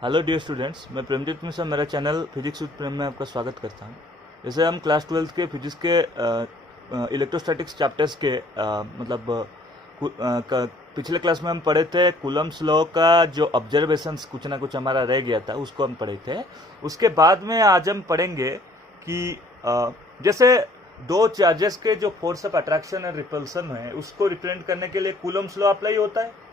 Hello dear students, मैं प्रेमजीत मिश्रा, मेरा channel physics with प्रेम में आपका स्वागत करता हूं। जैसे हम क्लास 12th के फिजिक्स के इलेक्ट्रोस्टैटिक्स चैप्टर्स के पिछले क्लास में हम पढ़े थे कूलम्स लॉ का जो ऑब्जर्वेशंस कुछ ना कुछ हमारा रह गया था, उसको हम पढ़े थे। उसके बाद में आज हम पढ़ेंगे कि जैसे दो चार्जेस के जो फोर्स ऑफ अट्रैक्शन और रिपल्सन है उसको रिप्रेजेंट करने के लिए कूलम्स लॉ अप्लाई होता है।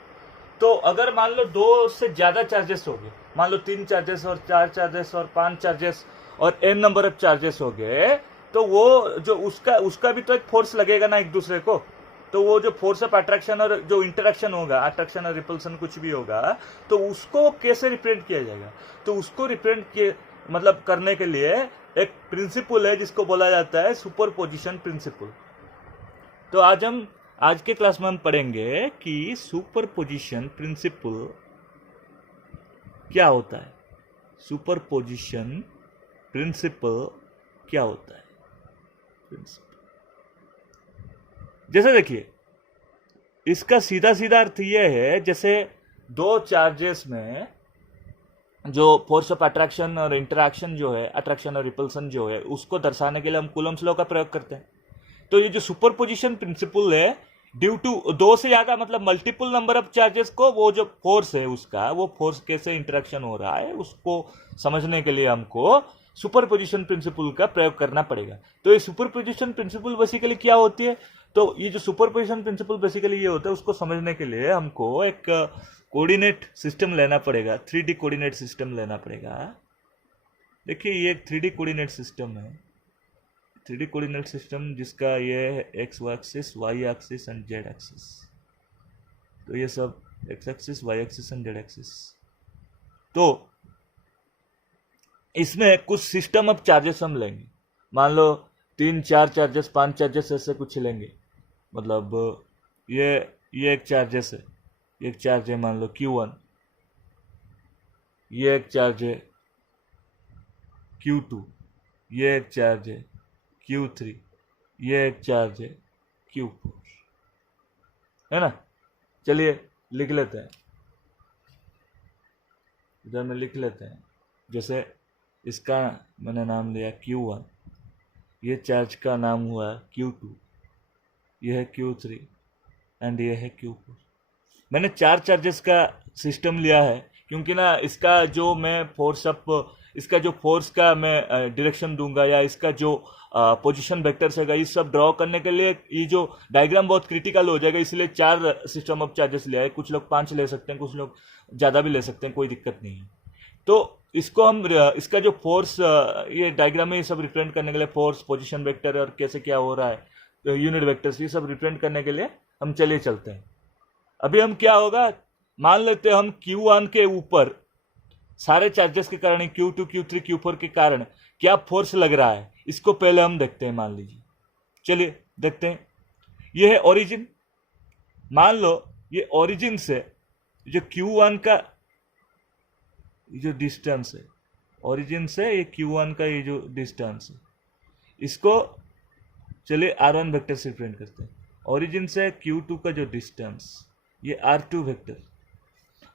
तो अगर मान लो दो से ज्यादा चार्जेस हो गए, मान लो 3 चार्जेस और 4 चार्जेस और 5 चार्जेस और n नंबर ऑफ चार्जेस हो गए, तो वो जो उसका भी तो एक फोर्स लगेगा ना एक दूसरे को। तो वो जो फोर्स ऑफ अट्रैक्शन और जो इंटरेक्शन होगा, अट्रैक्शन और रिपल्सन कुछ भी होगा, तो उसको कैसे रिप्रेजेंट किया जाएगा? तो उसको रिप्रेजेंट किए करने के लिए एक प्रिंसिपल है जिसको बोला जाता है सुपरपोजिशन प्रिंसिपल। तो आज के क्लास में हम पढ़ेंगे कि सुपरपोजिशन प्रिंसिपल क्या होता है। सुपरपोजिशन प्रिंसिपल क्या होता है? जैसे देखिए, इसका सीधा सीधा अर्थ यह है, जैसे दो चार्जेस में जो फोर्स ऑफ अट्रैक्शन और इंटरैक्शन जो है, अट्रैक्शन और रिपल्सन जो है, उसको दर्शाने के लिए हम कूलम्स लॉ का प्रयोग करते हैं। तो ये जो सुपरपोजिशन प्रिंसिपल है, ड्यू टू दो से ज्यादा मल्टीपल नंबर ऑफ चार्जेस को वो जो फोर्स है उसका, वो फोर्स कैसे इंटरेक्शन हो रहा है उसको समझने के लिए हमको सुपरपोजिशन प्रिंसिपल का प्रयोग करना पड़ेगा। तो ये सुपरपोजिशन प्रिंसिपल बेसिकली क्या होती है? तो ये जो सुपरपोजिशन प्रिंसिपल बेसिकली ये होता है, उसको समझने के लिए हमको एक कोऑर्डिनेट सिस्टम लेना पड़ेगा, 3D कोऑर्डिनेट सिस्टम लेना पड़ेगा। देखिए, ये एक 3D कोऑर्डिनेट सिस्टम है, 3D कोऑर्डिनेट सिस्टम जिसका ये है X axis, Y axis and Z axis. तो ये सब X axis, Y axis and Z axis. तो इसमें कुछ सिस्टम ऑफ चार्जेस हम लेंगे, मान लो 3 4 चार्जेस, 5 चार्जेस, ऐसे कुछ लेंगे। ये एक चार्जेस है, एक चार्ज है मान लो Q1, ये एक चार्ज है Q2, ये एक चार्ज है Q3, ये एक चार्ज है Q4, है ना। चलिए लिख लेते हैं, इधर में लिख लेते हैं। जैसे इसका मैंने नाम लिया Q1, ये चार्ज का नाम हुआ Q2, ये है Q3 एंड ये है Q4। मैंने 4 चार्जेस का सिस्टम लिया है क्योंकि ना इसका जो फोर्स का मैं डायरेक्शन दूंगा, या इसका जो पोजीशन वेक्टर्स है, ये सब ड्रॉ करने के लिए ये जो डायग्राम बहुत क्रिटिकल हो जाएगा, इसलिए 4 सिस्टम ऑफ चार्जेस लिया है। कुछ लोग 5 ले सकते हैं, कुछ लोग ज़्यादा भी ले सकते हैं, कोई दिक्कत नहीं है। तो इसको हम इसका जो फोर्स, ये डायग्राम में ये सब रिप्रेजेंट करने के लिए फोर्स, पोजीशन वेक्टर और कैसे क्या हो रहा है, यूनिट वेक्टर्स, ये सब रिप्रेजेंट करने के लिए हम चलिए चलते हैं। अभी हम क्या होगा, मान लेते हैं हम Q1 के ऊपर सारे चार्जेस के कारण, Q2 Q3 Q4 के कारण क्या फोर्स लग रहा है, इसको पहले हम देखते हैं। मान लीजिए, चलिए देखते हैं। ये है ओरिजिन। मान लो ये ओरिजिन से जो Q1 का जो डिस्टेंस है, ओरिजिन से ये Q1 का ये जो डिस्टेंस है, इसको चलिए R1 वेक्टर से रिप्रेजेंट करते हैं। ओरिजिन से Q2 का जो डिस्टेंस, ये R2 वेक्टर।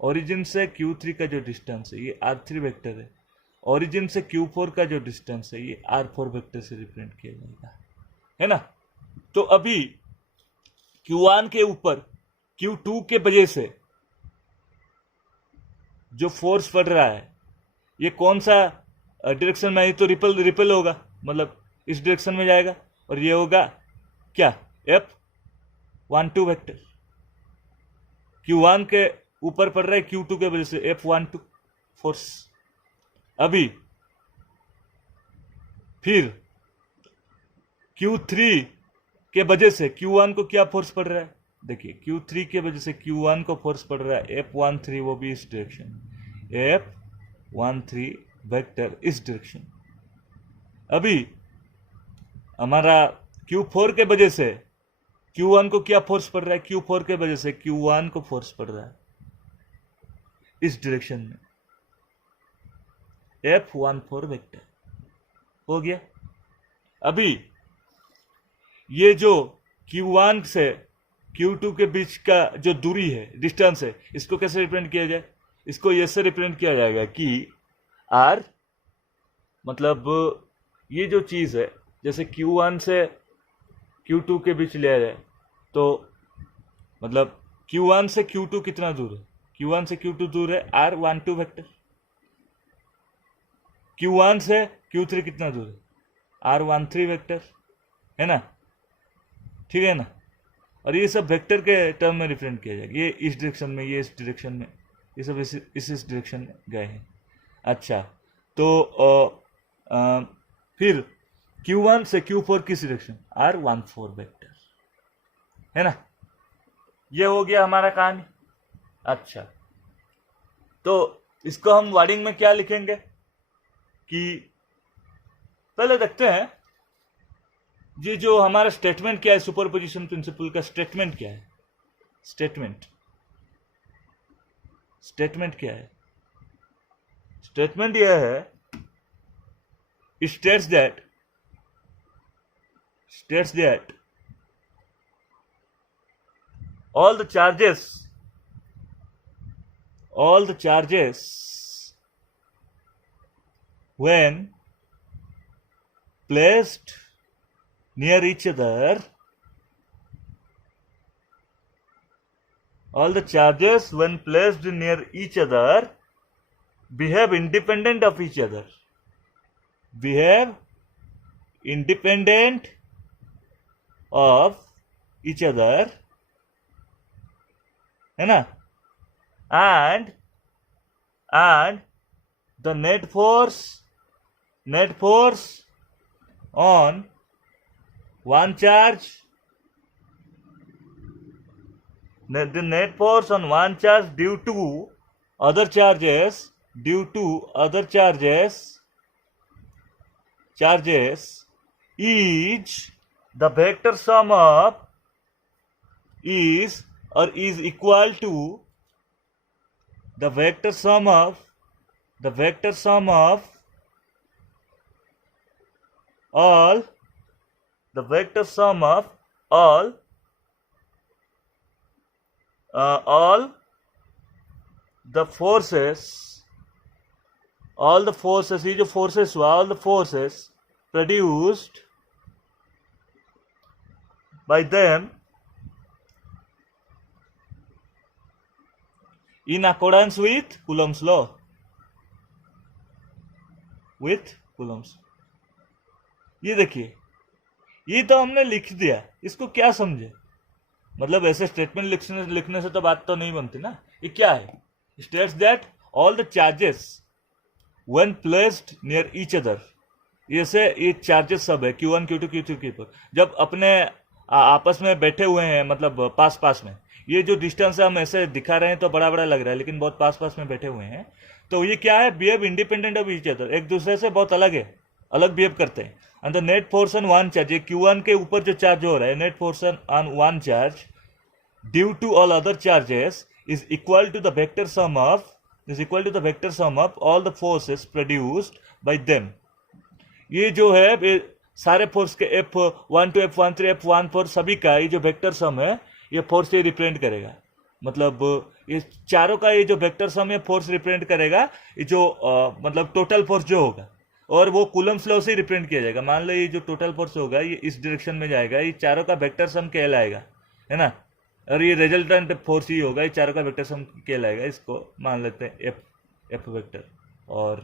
ओरिजिन से Q3 का जो डिस्टेंस है, ये R3 वेक्टर है। ओरिजिन से Q4 का जो डिस्टेंस है, ये R4 वेक्टर से रिप्रेजेंट किया जाएगा, है ना। तो अभी Q1 के ऊपर Q2 के वजह से जो फोर्स पड़ रहा है, ये कौन सा डायरेक्शन में है? तो रिपल होगा, इस डायरेक्शन में जाएगा, और ये होगा क्या, F12 वेक्टर। Q1 के ऊपर पड़ रहा है Q2 के वजह से F12 फोर्स। अभी फिर Q3 के वजह से Q1 को क्या फोर्स पड़ रहा है? देखिए, Q3 के वजह से Q1 को फोर्स पड़ रहा है F13, वो भी इस डायरेक्शन, F13 वेक्टर इस डायरेक्शन। अभी हमारा Q4 के वजह से Q1 को क्या फोर्स पड़ रहा है? Q4 के वजह से Q1 को फोर्स पड़ रहा है इस डायरेक्शन में, F14 वेक्टर हो गया। अभी ये जो Q1 से Q2 के बीच का जो दूरी है, डिस्टेंस है, इसको कैसे रिप्रेजेंट किया जाए? इसको ये से रिप्रेजेंट किया जाएगा कि आर मतलब ये जो चीज है, जैसे Q1 से Q2 के बीच लिया जाए तो मतलब Q1 से Q2 कितना दूर है? Q1 से Q2 दूर है R12 वेक्टर। Q1 से Q3 कितना दूर है? R13 वेक्टर, है ना? ठीक है ना? और ये सब वेक्टर के टर्म में रिप्रेजेंट किया जाएगा। ये इस डायरेक्शन में, ये इस डायरेक्शन में, ये सब इस डायरेक्शन में गए हैं। अच्छा, तो फिर Q1 से Q4 किस डायरेक्शन? R14 वेक्टर, है ना? ये हो गया हमारा कहानी। अच्छा, तो इसको हम वर्डिंग में क्या लिखेंगे कि पहले देखते हैं ये जो हमारा स्टेटमेंट क्या है, सुपरपोजिशन प्रिंसिपल का स्टेटमेंट क्या है? स्टेटमेंट क्या है? स्टेटमेंट यह है, states that all the charges when placed near each other, all the charges when placed near each other behave independent of each other, behave independent of each other, है ना? and the net force on one charge, the net force on one charge due to other charges is the vector sum of is equal to the vector sum of all the forces, ये जो forces हुआ, all the forces produced by them in accordance with Coulomb's law, ये देखिए, ये तो हमने लिख दिया, इसको क्या समझे? मतलब ऐसे स्टेटमेंट लिखने से तो बात तो नहीं बनती ना। ये क्या है? States that all the charges when placed near each other, ये चार्जेस सब है Q1 Q2 Q3 Q4, जब अपने आपस में बैठे हुए हैं, मतलब पास में, ये जो डिस्टेंस है हम ऐसे दिखा रहे हैं तो बड़ा लग रहा है, लेकिन बहुत पास में बैठे हुए हैं, तो ये क्या है? Behave independent of each other, एक दूसरे से बहुत अलग बिहेव करते हैं। And the net force on one charge, ये Q1 के ऊपर जो चार्ज हो रहा है, net force on one charge due to all other charges is equal to the vector sum of all the forces produced by them। ये जो है सारे फोर्स के F12 F13 F14 सभी का ये जो वेक्टर सम है, ये फोर्स से रिप्रेजेंट करेगा। मतलब ये चारों का ये जो वेक्टर सम है फोर्स रिप्रेजेंट करेगा, ये जो मतलब टोटल फोर्स जो होगा, और वो कूलम्स लॉ से रिप्रेजेंट किया जाएगा। मान लो ये जो टोटल फोर्स होगा ये इस डायरेक्शन में जाएगा, ये चारों का वेक्टर सम कहलाएगा, है ना? और ये रिजल्टेंट फोर्स ही होगा, ये चारों का वेक्टर सम कहलाएगा। इसको मान लेते हैं एफ वेक्टर, और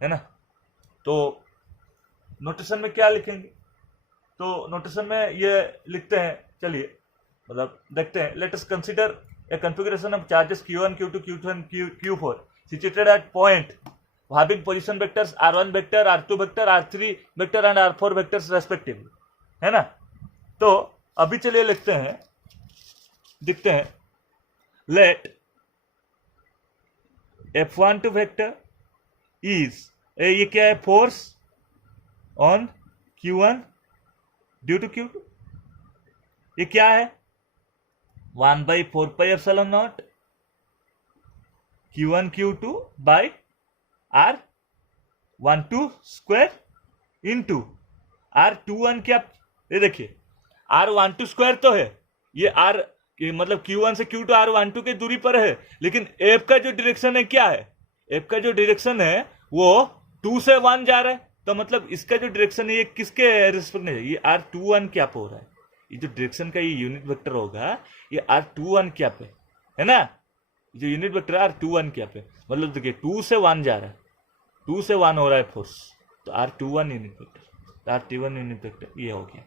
है ना? तो नोटेशन में क्या लिखेंगे? तो नोटेशन में ये लिखते हैं, चलिए मतलब देखते हैं। Let us consider a configuration of charges Q1 Q2 Q3 Q4 situated at point having position vectors R1 vector, R2 vector, R3 vector and R4 vectors respectively, है ना? तो अभी चलिए लिखते हैं लेट F12 वेक्टर इज, ये क्या है? Force on Q1 due to Q2, ये क्या है? 1/4πε0 Q1 Q2 by R12 square into R21 क्या? ये देखिए R12 स्क्वायर तो है, ये कि मतलब Q1 से Q2 R12 की दूरी पर है, लेकिन F का जो डायरेक्शन है क्या है, F का जो डायरेक्शन है वो 2 से 1 जा रहा है, तो मतलब इसका जो डायरेक्शन है ये किसके रिस्पेक्ट में है, ये R21 क्या पे हो रहा है, ये जो डायरेक्शन का ये यूनिट वेक्टर होगा ये R21 क्या पे है ना, जो यूनिट वेक्टर R21 क्या पे, मतलब देखिए 2 से 1 जा रहा है, 2 से 1 हो रहा है फोर्स, तो R21 यूनिट वेक्टर, तो R21 यूनिट वेक्टर ये हो गया।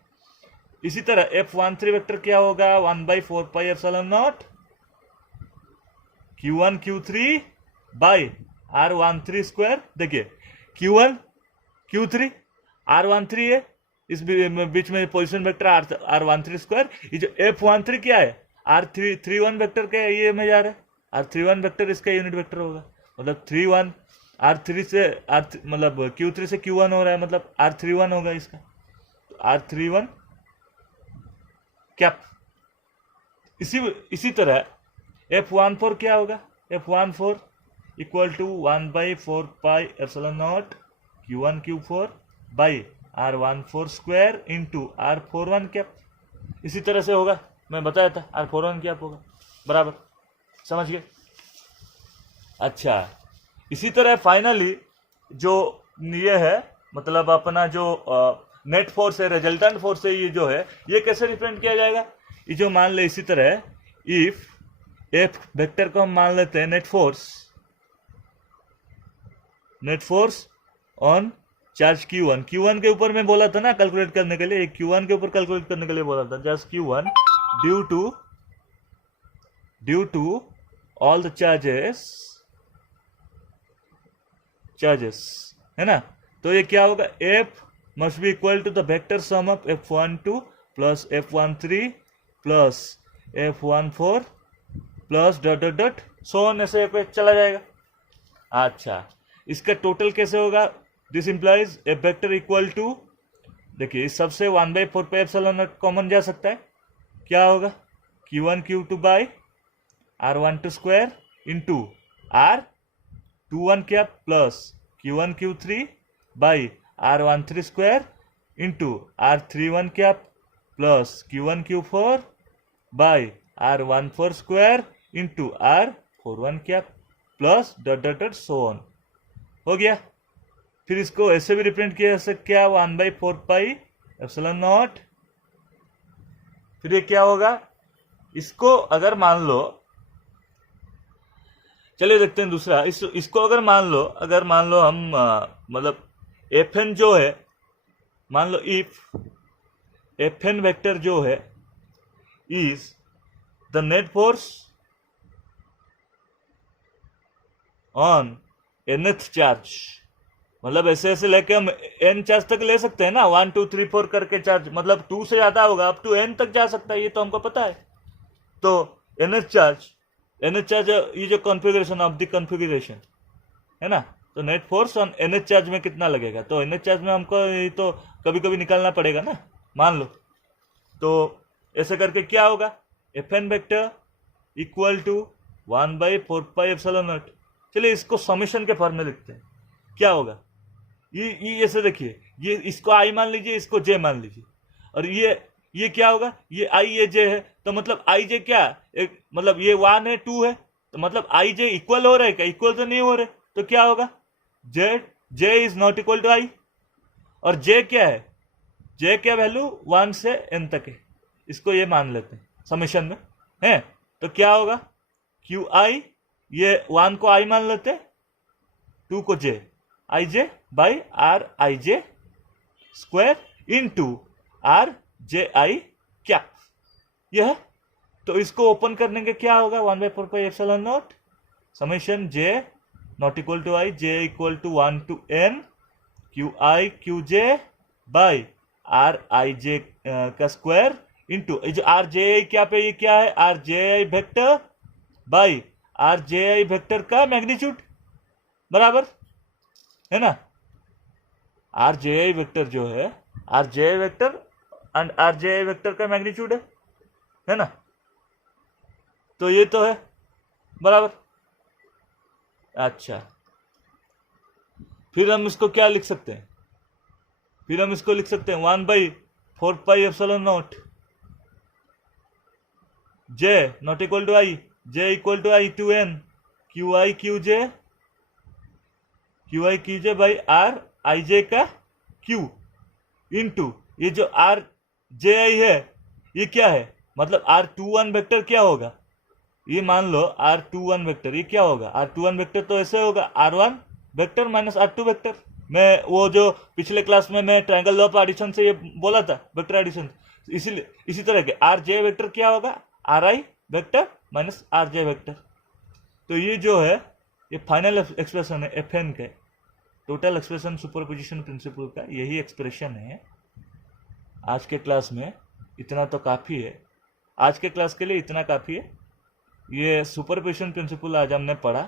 इसी तरह F13 वेक्टर क्या होगा, 1/4πε0 Q1 Q3 by R13 square. देखिए Q1 Q3 R13 है, इस बीच में पोजीशन वेक्टर R13 स्क्वायर, ये जो F13 क्या है R31 वेक्टर के ये में जा रहा है, R31 वेक्टर इसका यूनिट वेक्टर होगा, मतलब 31 R3 से मतलब Q3 से Q1 हो रहा है, मतलब R31 होगा इसका, तो R31 कैप। इसी तरह F14 क्या होगा, F14 equal to 1/4πε0 Q1 Q4 by R14 square into R41 cap. इसी तरह से होगा, मैं बताया था R41 कैप होगा, बराबर, समझ गए। अच्छा, इसी तरह फाइनली जो ये है मतलब अपना जो नेट फोर्स है, रिजल्टेंट फोर्स है, ये जो है ये कैसे रिप्रेजेंट किया जाएगा, ये जो मान ले इसी तरह इफ एफ वेक्टर को हम मान लेते हैं net force on charge Q1 के ऊपर मैं बोला था ना कैलकुलेट करने के लिए, Q1 के ऊपर कैलकुलेट करने के लिए बोला था, charge Q1 due to all the charges है ना, तो ये क्या होगा, F must be equal to the vector sum of F12 plus F13 plus F14 plus dot dot dot so on, ऐसे पे चला जाएगा। अच्छा, इसका टोटल कैसे होगा, this implies F vector equal to, देखिए इस सबसे 1/4πε0 कॉमन जा सकता है, क्या होगा Q1 Q2 by R12 square into R21 क्या plus Q1 Q3 by R13 square into R31 क्या plus Q1 Q4 by R14 square into R41 क्या plus dot dot dot so on, हो गया। फिर इसको ऐसे भी रिप्रेजेंट किया जा सकता, क्या 1/4πε0, फिर ये क्या होगा, इसको अगर मान लो, चलिए देखते हैं दूसरा, इसको अगर मान लो हम मतलब Fn जो है, मान लो इफ Fn वेक्टर जो है is the net force on nth charge, मतलब ऐसे ऐसे लेके हम n चार्ज तक ले सकते हैं ना, 1 2 3 4 करके चार्ज, मतलब 2 से ज्यादा होगा, अप टू n तक जा सकता है, ये तो हमको पता है। तो nth चार्ज ये जो कॉन्फ़िगरेशन ऑफ द कॉन्फ़िगरेशन है ना, तो net force on nth charge में कितना लगेगा, तो nth चार्ज में हमको ये तो कभी कभी निकालना पड़ेगा ना, मान लो, तो ऐसे करके क्या होगा, Fn वेक्टर इक्वल टू 1/4πε0। चलिए इसको समेशन के फॉर्म में लिखते हैं, क्या होगा, ये ऐसे देखिए, ये इसको I मान लीजिए, इसको J मान लीजिए, और ये क्या होगा, ये I ये J है, तो मतलब I J क्या एक, मतलब ये 1 है 2 है, तो मतलब I J इक्वल हो रहा है क्या, इक्वल तो नहीं हो रहे, तो क्या होगा, J is not equal to I, और J क्या है, J क्या वैल्यू 1 से n तक है, इसको ये मान लेते हैं समेशन में है, तो क्या होगा QI, ये 1 को I मान लेते हैं, 2 को J, IJ by RIJ square into RJI क्या, यह, तो इसको ओपन करने के क्या होगा, 1/4πε0 summation J not equal to I, J equal to 1 to n QI QJ by RIJ का स्क्वायर इंटू जो RJI क्या पे, ये क्या है RJI vector by RJI vector का मैग्नीट्यूड, बराबर है ना, RJI वेक्टर जो है RJI vector and RJI vector का मैग्नीट्यूड है ना, तो ये तो है बराबर। अच्छा, फिर हम इसको क्या लिख सकते हैं, फिर हम इसको लिख सकते हैं 1/4πε0 J not equal to I, J equal to I to N Q I Q J by R I J का क्यू इनटू ये जो आर जे आई है ये क्या है, मतलब R21 वेक्टर क्या होगा, ये मान लो R21 वेक्टर ये क्या होगा, R21 वेक्टर तो ऐसे होगा R1 vector minus R2 vector. मैं वो जो पिछले क्लास में मैं ट्रायंगल लॉ ऑफ एडिशन से ये बोला था वेक्टर एडिशन, इसीलिए इसी तरह के आर जे वेक्टर क्या होगा, are I vector minus R J vector. तो ये जो है ये फाइनल एक्सप्रेशन है एफ एन के, टोटल एक्सप्रेशन सुपरपोजिशन प्रिंसिपल का यही एक्सप्रेशन है। आज के क्लास में इतना तो काफ़ी है, आज के क्लास के लिए इतना काफ़ी है। ये सुपरपोजिशन प्रिंसिपल आज हमने पढ़ा।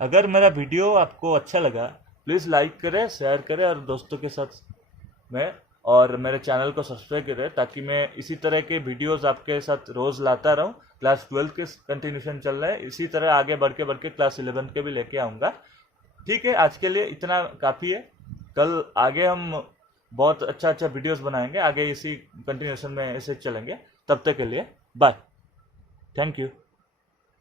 अगर मेरा वीडियो आपको अच्छा लगा प्लीज़ लाइक करें, शेयर करें और दोस्तों के साथ में, और मेरे चैनल को सब्सक्राइब करें ताकि मैं इसी तरह के वीडियोस आपके साथ रोज़ लाता रहूं। क्लास 12 के कंटिन्यूशन चल रहा है, इसी तरह आगे बढ़ के क्लास 11 के भी लेके आऊँगा। ठीक है, आज के लिए इतना काफ़ी है। कल आगे हम बहुत अच्छा वीडियोस बनाएंगे, आगे इसी कंटिन्यूशन में ऐसे चलेंगे। तब तक के लिए बाय, थैंक यू।